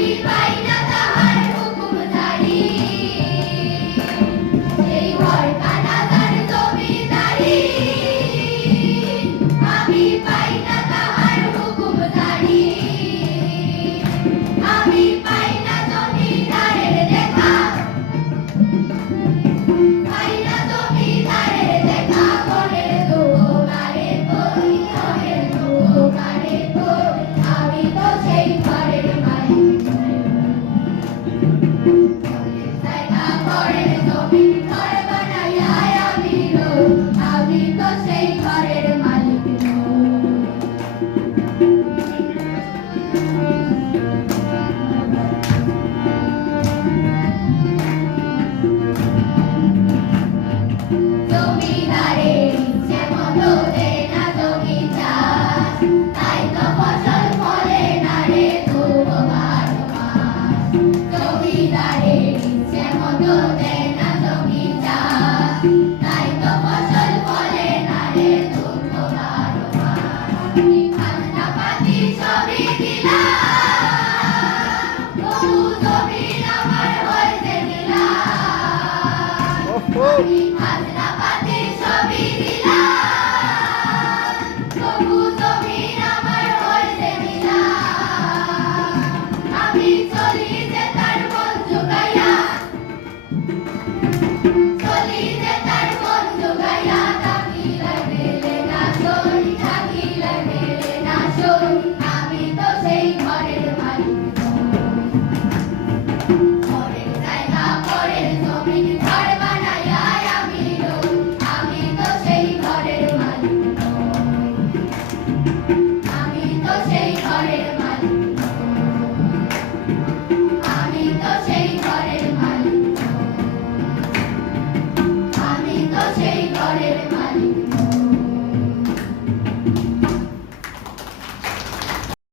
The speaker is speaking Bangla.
আমি পাই না তাহার হুকুম জারি এই ঘর কানাদার জমিদারি আমি পাই না তাহার হুকুম জারি আমি পাই না জমিদারের দেখা পাই না জমিদারের দেখা মনের দোকানে কই মনের দোকানে কই আমি তো সেই ঘরের মালিক জায়গা ঘরের জমি ঘর বানাইয়া আমি রই আমি তো সেই ঘরের মালিক জমিদারের ইচ্ছে মতো দেয় না জমি চাষ তাই তো ফসল ফলে না রে তবু বারো মাস জমিদারের ইচ্ছে মতো দেয় না জমি চাষ তাই তো ফসল ফলে না রে তবু বারো মাস খাজনা পাতি সবই দিলাম তবু জমিন আমার হয়েছে নিলাম খাজনা পাতি সবই দিলাম তবু জমিন আমার হয়েছে নিলাম আমি